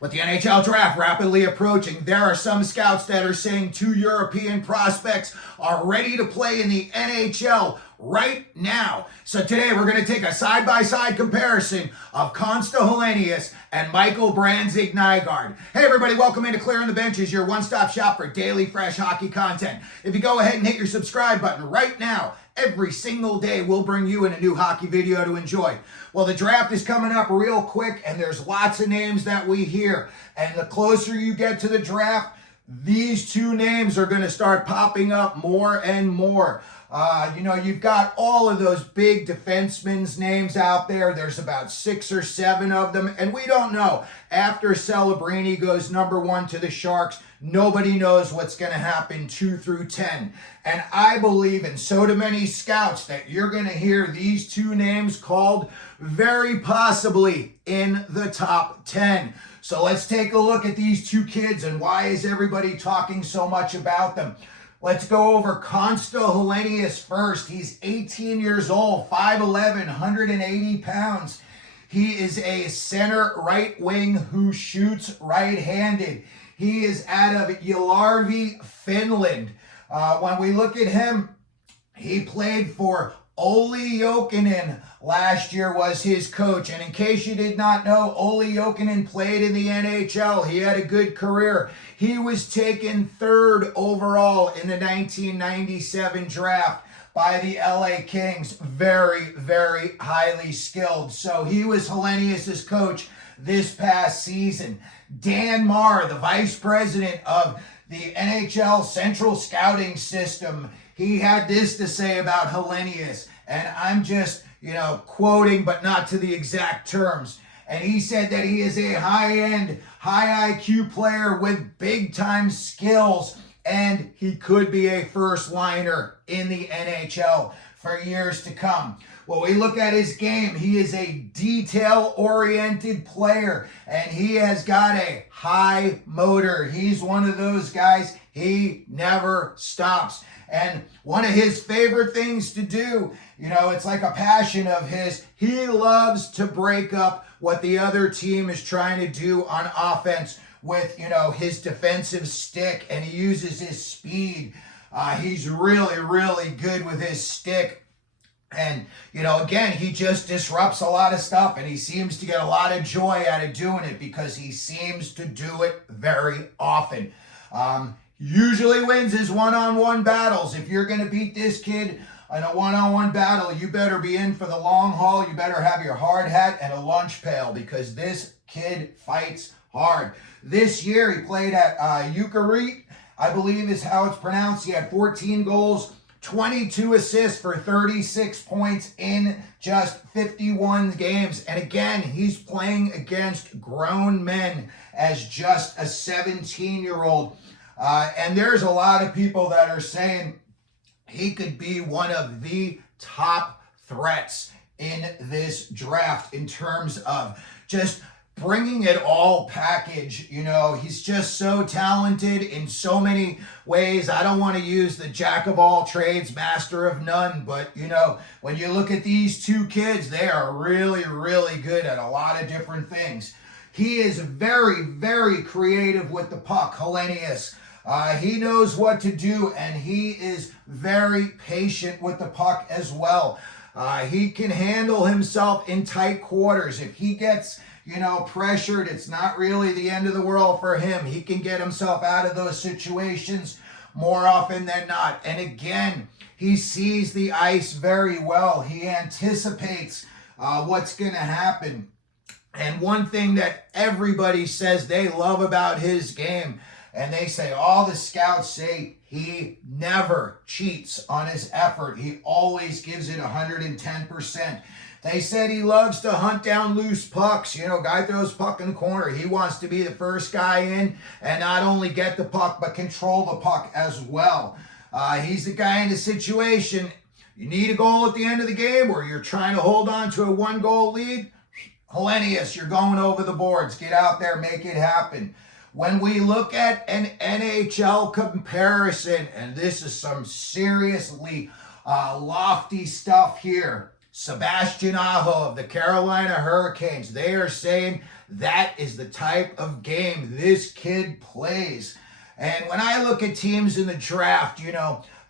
With the NHL draft rapidly approaching, there are some scouts that are saying 2 European prospects are ready to play in the NHL right now. So today we're going to take a side-by-side comparison of Konsta Helenius and Brandsegg Nygard. Hey everybody, welcome into Clearing the Benches, your one-stop shop for daily fresh hockey content. If you go ahead and hit your subscribe button right now, every single day we'll bring you in a new hockey video to enjoy. Well, the draft is coming up real quick and there's lots of names that we hear. And the closer you get to the draft, these two names are going to start popping up more and more. You've got all of those big defensemen's names out there. There's about 6 or 7 of them, and we don't know. After Celebrini goes number 1 to the Sharks, nobody knows what's going to happen 2 through 10. And I believe, and so do many scouts, that you're going to hear these two names called very possibly in the top 10. So let's take a look at these two kids and why is everybody talking so much about them. Let's go over Konsta Helenius first. He's 18 years old, 5'11", 180 pounds. He is a center right wing who shoots right-handed. He is out of Järvi, Finland. When we look at him, he played for Olli Jokinen last year was his coach. And in case you did not know, Olli Jokinen played in the NHL. He had a good career. He was taken 3rd overall in the 1997 draft by the LA Kings. Very, very highly skilled. So he was Helenius' coach this past season. Dan Marr, the vice president of the NHL Central Scouting System, he had this to say about Helenius, and I'm just, quoting, but not to the exact terms. And he said that he is a high-end, high IQ player with big-time skills, and he could be a first liner in the NHL for years to come. Well, we look at his game. He is a detail-oriented player, and he has got a high motor. He's one of those guys, he never stops. And one of his favorite things to do, it's like a passion of his, he loves to break up what the other team is trying to do on offense with, his defensive stick, and he uses his speed. He's really, really good with his stick. And, again, he just disrupts a lot of stuff, and he seems to get a lot of joy out of doing it because he seems to do it very often. Usually wins his one-on-one battles. If you're going to beat this kid in a one-on-one battle, you better be in for the long haul. You better have your hard hat and a lunch pail because this kid fights hard. This year he played at Jukurit, I believe is how it's pronounced. He had 14 goals, 22 assists for 36 points in just 51 games. And again, he's playing against grown men as just a 17-year-old. And there's a lot of people that are saying he could be one of the top threats in this draft in terms of just bringing it all package. He's just so talented in so many ways. I don't want to use the jack of all trades, master of none, but when you look at these two kids, they are really, really good at a lot of different things. He is very, very creative with the puck, Helenius. He knows what to do, and he is very patient with the puck as well. He can handle himself in tight quarters. If he gets, pressured, it's not really the end of the world for him. He can get himself out of those situations more often than not. And again, he sees the ice very well. He anticipates what's going to happen. And one thing that everybody says they love about his game, and they say, all the scouts say he never cheats on his effort. He always gives it 110%. They said he loves to hunt down loose pucks. Guy throws puck in the corner. He wants to be the first guy in and not only get the puck, but control the puck as well. He's the guy in the situation. You need a goal at the end of the game or you're trying to hold on to a 1-goal lead. Helenius, you're going over the boards. Get out there, make it happen. When we look at an NHL comparison, and this is some seriously lofty stuff here, Sebastian Aho of the Carolina Hurricanes, they are saying That is the type of game this kid plays. And when I look at teams in the draft,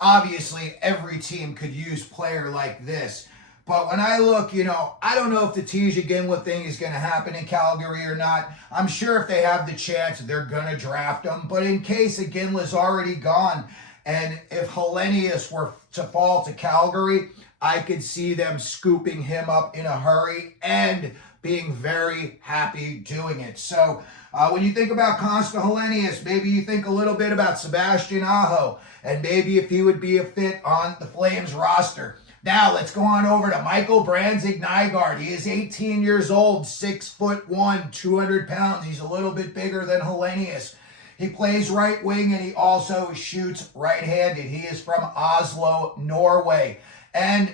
obviously every team could use a player like this. But when I look, I don't know if the Tija Ginla thing is going to happen in Calgary or not. I'm sure if they have the chance, they're going to draft him. But in case Ginla's already gone, and if Helenius were to fall to Calgary, I could see them scooping him up in a hurry and being very happy doing it. So when you think about Konsta Helenius, maybe you think a little bit about Sebastian Aho, and maybe if he would be a fit on the Flames roster. Now let's go on over to Brandsegg Nygard. He is 18 years old, 6'1", 200 pounds. He's a little bit bigger than Helenius. He plays right wing and he also shoots right-handed. He is from Oslo, Norway. And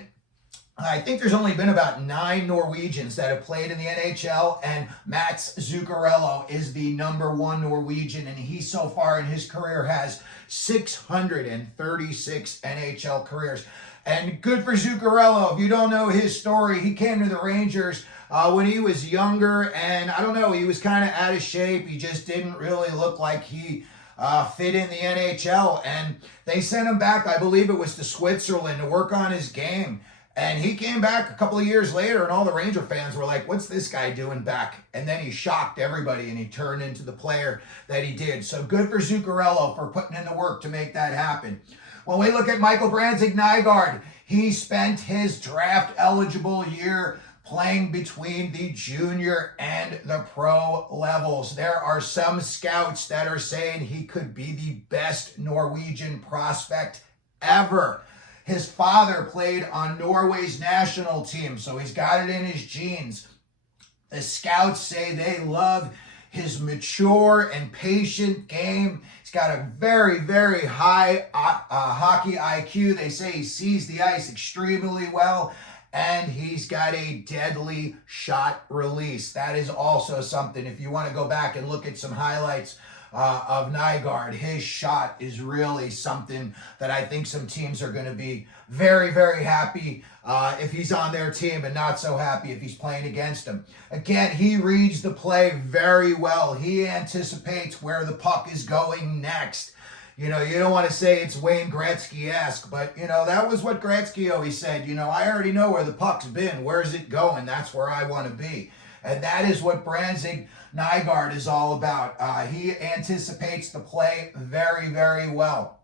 I think there's only been about 9 Norwegians that have played in the NHL, and Mats Zuccarello is the #1 Norwegian, and he so far in his career has 636 NHL careers. And good for Zuccarello. If you don't know his story, he came to the Rangers when he was younger, and I don't know, he was kind of out of shape. He just didn't really look like he fit in the NHL, and they sent him back, I believe it was to Switzerland, to work on his game. And he came back a couple of years later, and all the Ranger fans were like, what's this guy doing back? And then he shocked everybody, and he turned into the player that he did. So good for Zuccarello for putting in the work to make that happen. When we look at Brandsegg Nygard, he spent his draft-eligible year playing between the junior and the pro levels. There are some scouts that are saying he could be the best Norwegian prospect ever. His father played on Norway's national team, so he's got it in his genes. The scouts say they love his mature and patient game. He's got a very, very high hockey IQ. They say he sees the ice extremely well, and he's got a deadly shot release. That is also something, if you want to go back and look at some highlights of Nygard, his shot is really something that I think some teams are going to be very, very happy if he's on their team, and not so happy if he's playing against them. Again, he reads the play very well. He anticipates where the puck is going next. You don't want to say it's Wayne Gretzky-esque, but, that was what Gretzky always said. I already know where the puck's been. Where's it going? That's where I want to be. And that is what Brandsegg Nygard is all about. He anticipates the play very, very well.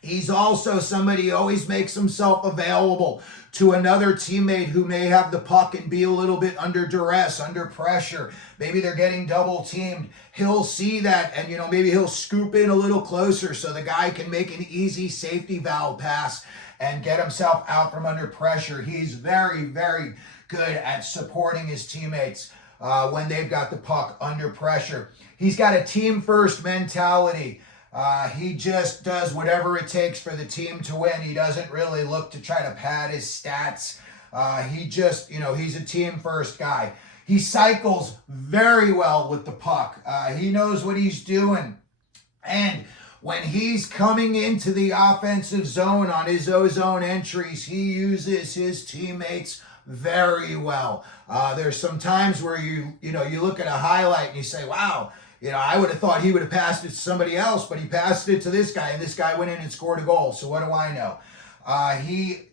He's also somebody who always makes himself available to another teammate who may have the puck and be a little bit under duress, under pressure. Maybe they're getting double teamed. He'll see that, and maybe he'll scoop in a little closer so the guy can make an easy safety valve pass and get himself out from under pressure. He's very, very good at supporting his teammates when they've got the puck under pressure. He's got a team-first mentality. He just does whatever it takes for the team to win. He doesn't really look to try to pad his stats. He just, he's a team-first guy. He cycles very well with the puck. He knows what he's doing. And when he's coming into the offensive zone on his O-zone entries, he uses his teammates very well. There's some times where you look at a highlight and you say, wow, I would have thought he would have passed it to somebody else, but he passed it to this guy, and this guy went in and scored a goal. So what do I know? He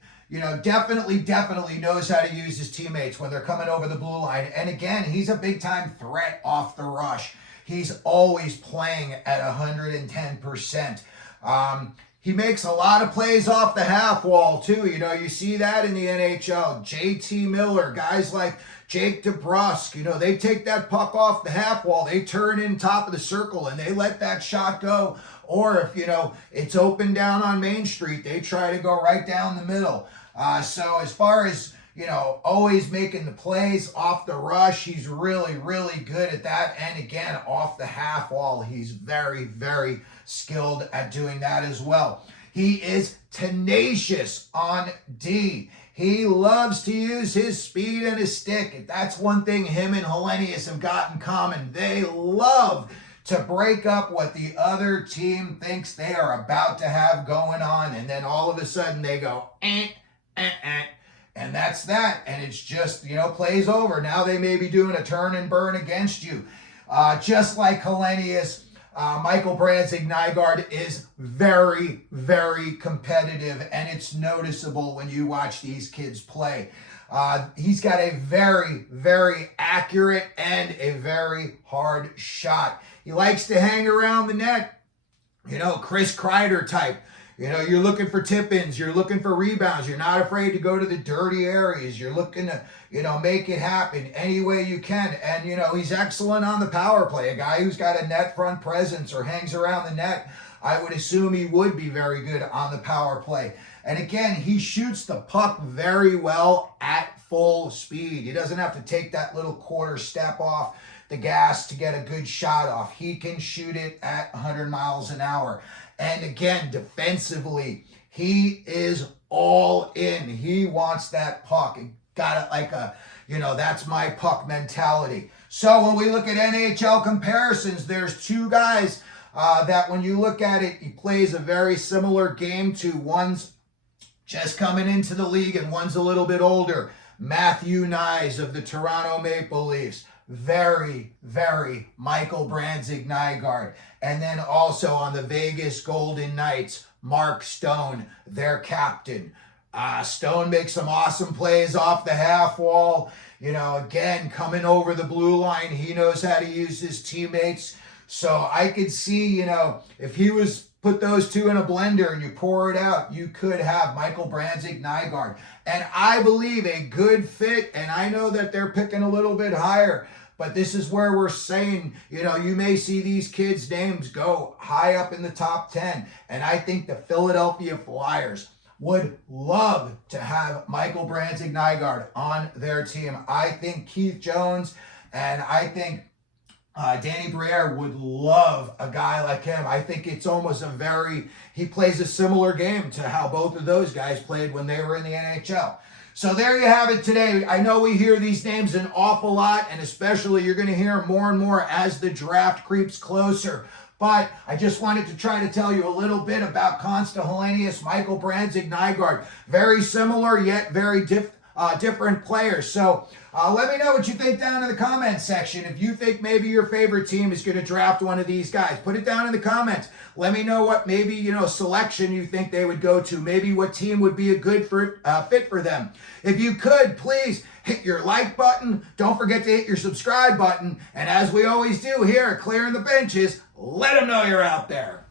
definitely knows how to use his teammates when they're coming over the blue line. And again, he's a big-time threat off the rush. He's always playing at 110%. He makes a lot of plays off the half wall, too. You see that in the NHL. JT Miller, guys like Jake DeBrusk, they take that puck off the half wall, they turn in top of the circle, and they let that shot go. Or if, it's open down on Main Street, they try to go right down the middle. So as far as, always making the plays off the rush, he's really, really good at that. And again, off the half wall, he's very, very skilled at doing that as well. He is tenacious on D. He loves to use his speed and his stick. If that's one thing him and Helenius have got in common, they love to break up what the other team thinks they are about to have going on. And then all of a sudden they go, And that's that. And it's just, plays over. Now they may be doing a turn and burn against you. Just like Helenius, Michael Brandsegg Nygard is very, very competitive, and it's noticeable when you watch these kids play. He's got a very, very accurate and a very hard shot. He likes to hang around the net, Chris Kreider type. You're looking for tip-ins, you're looking for rebounds, you're not afraid to go to the dirty areas, you're looking to, make it happen any way you can. And, he's excellent on the power play. A guy who's got a net front presence or hangs around the net, I would assume he would be very good on the power play. And again, he shoots the puck very well at full speed. He doesn't have to take that little quarter step off the gas to get a good shot off. He can shoot it at 100 miles an hour. And again, defensively, he is all in. He wants that puck. He got it like that's my puck mentality. So when we look at NHL comparisons, there's two guys that when you look at it, he plays a very similar game to. One's just coming into the league and one's a little bit older. Matthew Knies of the Toronto Maple Leafs. Very, very Michael Brandsegg Nygard. And then also on the Vegas Golden Knights, Mark Stone, their captain. Stone makes some awesome plays off the half wall. Again, coming over the blue line, he knows how to use his teammates. So I could see, if he was put those two in a blender and you pour it out, you could have Michael Brandsegg Nygard. And I believe a good fit, and I know that they're picking a little bit higher, but this is where we're saying, you may see these kids' names go high up in the top 10. And I think the Philadelphia Flyers would love to have Michael Brandsegg Nygard on their team. I think Keith Jones and I think Danny Briere would love a guy like him. I think it's almost he plays a similar game to how both of those guys played when they were in the NHL. So there you have it today. I know we hear these names an awful lot, and especially you're going to hear more and more as the draft creeps closer. But I just wanted to try to tell you a little bit about Konsta Helenius, Michael Brandsegg Nygard. Very similar, yet very different players. So let me know what you think down in the comments section. If you think maybe your favorite team is going to draft one of these guys, put it down in the comments. Let me know what maybe, selection you think they would go to. Maybe what team would be a good fit for them. If you could, please hit your like button. Don't forget to hit your subscribe button. And as we always do here at Clearing the Benches, let them know you're out there.